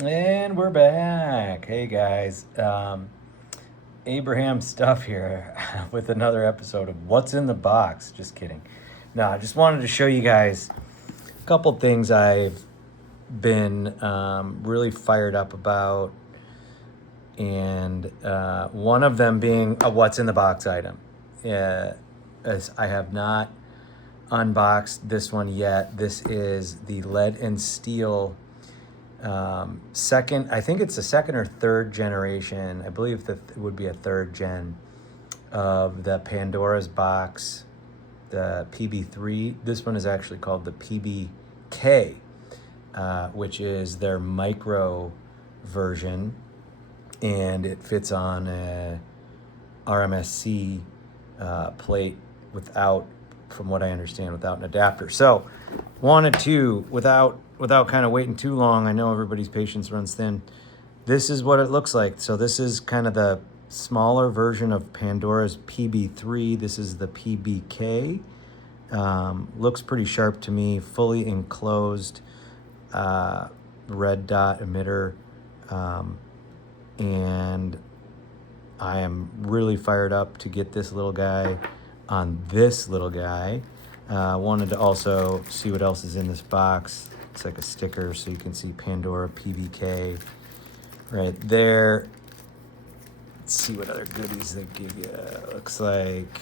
And we're back. Hey guys, Abraham Stuff here with another episode of What's in the Box. Just kidding. No, I just wanted to show you guys a couple things I've been really fired up about, and one of them being a What's in the Box item. As I have not unboxed this one yet. This is the lead and steel second, I think it's the second or third generation. I believe that it would be a third gen of the Pandora's box, the PB3. This one is actually called the PBK, which is their micro version, and it fits on a RMSC plate without, from what I understand, without an adapter. So wanted to, without kind of waiting too long, I know everybody's patience runs thin, this is what it looks like. So this is kind of the smaller version of Pandora's PB3. This is the PBK. Looks pretty sharp to me, fully enclosed red dot emitter, and I am really fired up to get this little guy on this little guy. Wanted to also see what else is in this box. It's like a sticker, so you can see Pandora PBK right there. Let's see what other goodies they give you. Looks like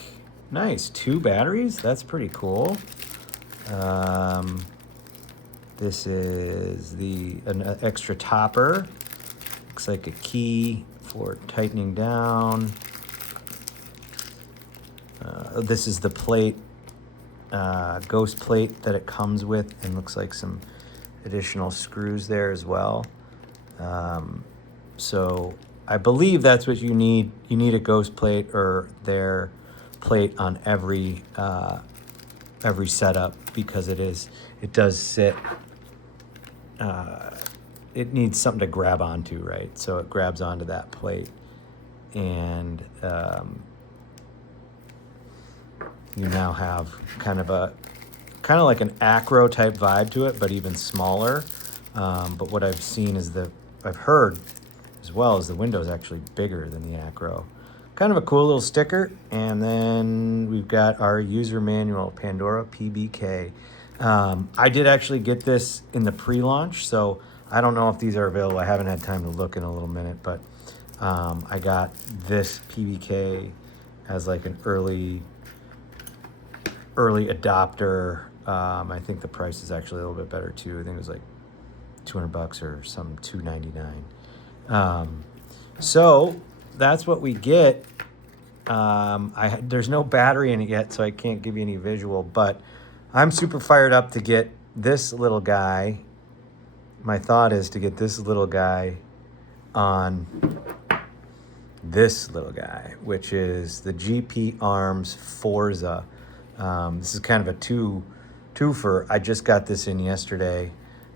nice 2 batteries. That's pretty cool. This is an extra topper. Looks like a key for tightening down. This is the plate, ghost plate that it comes with, and looks like some additional screws there as well. So I believe that's what you need. You need a ghost plate or their plate on every setup, because it does sit. It needs something to grab onto, right? So it grabs onto that plate, and you now have kind of like an acro type vibe to it, but even smaller. But what I've seen is I've heard as well is the window's actually bigger than the acro. Kind of a cool little sticker. And then we've got our user manual, Pandora PBK. I did actually get this in the pre-launch, so I don't know if these are available. I haven't had time to look in a little minute, but I got this PBK as like an early adopter. I think the price is actually a little bit better too. I think it was like $200 or some $299. So that's what we get. There's no battery in it yet, so I can't give you any visual, but I'm super fired up to get this little guy. My thought is to get this little guy on this little guy, which is the GP Arms Forza. This is kind of a twofer. I just got this in yesterday.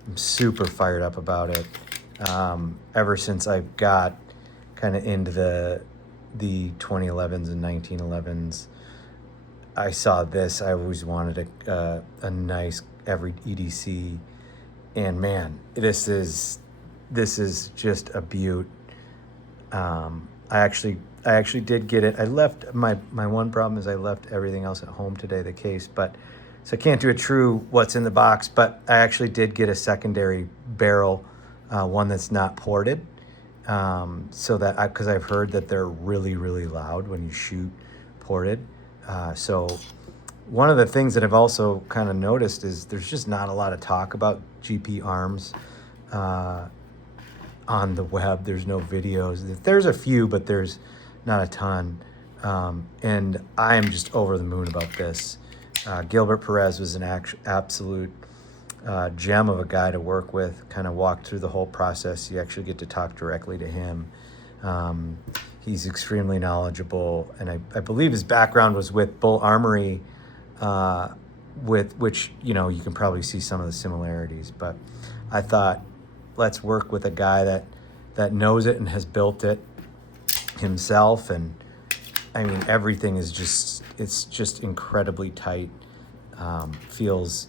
I'm super fired up about it. Ever since I got kind of into the 2011s and 1911s, I saw this. I always wanted a nice every EDC, and man, this is just a beaut. I actually did get it. I left my one problem is I left everything else at home today, the case, but so I can't do a true what's in the box, but I actually did get a secondary barrel, one that's not ported, so that because I've heard that they're really, really loud when you shoot ported. So one of the things that I've also kind of noticed is there's just not a lot of talk about GP arms on the web. There's no videos. There's a few, but there's not a ton. And I am just over the moon about this. Gilbert Perez was an absolute gem of a guy to work with, kind of walked through the whole process. You actually get to talk directly to him. He's extremely knowledgeable, and I believe his background was with Bull Armory, with which, you know, you can probably see some of the similarities. But I thought, let's work with a guy that knows it and has built it himself. And I mean, everything is it's just incredibly tight. Feels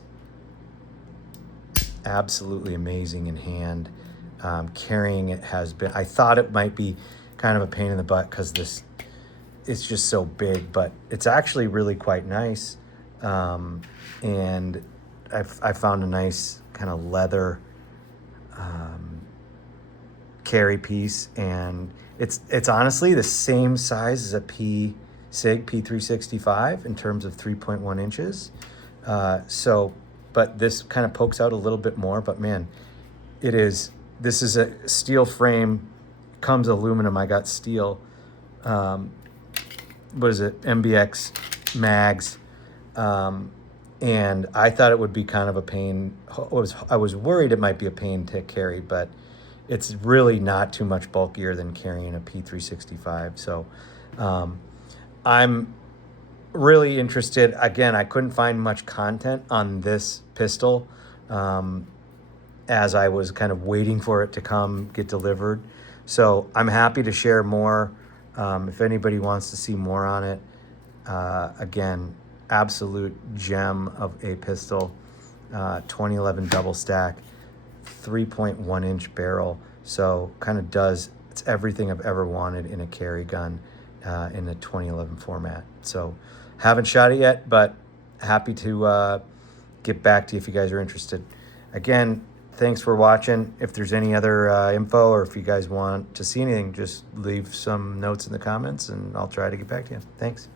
absolutely amazing in hand. Carrying it has been, I thought it might be kind of a pain in the butt because it's just so big, but it's actually really quite nice. And I found a nice kind of leather carry piece, and it's honestly the same size as a SIG P365 in terms of 3.1 inches. But this kind of pokes out a little bit more, but man, this is a steel frame, comes aluminum. I got steel, what is it? MBX mags. And I thought it would be kind of a pain. I was worried it might be a pain to carry, but it's really not too much bulkier than carrying a P365. So I'm really interested. Again, I couldn't find much content on this pistol as I was kind of waiting for it to get delivered. So I'm happy to share more. If anybody wants to see more on it, again, absolute gem of a pistol, 2011 double stack, 3.1 inch barrel. So kind of it's everything I've ever wanted in a carry gun in the 2011 format. So haven't shot it yet, but happy to get back to you if you guys are interested. Again, thanks for watching. If there's any other info, or if you guys want to see anything, just leave some notes in the comments and I'll try to get back to you. Thanks.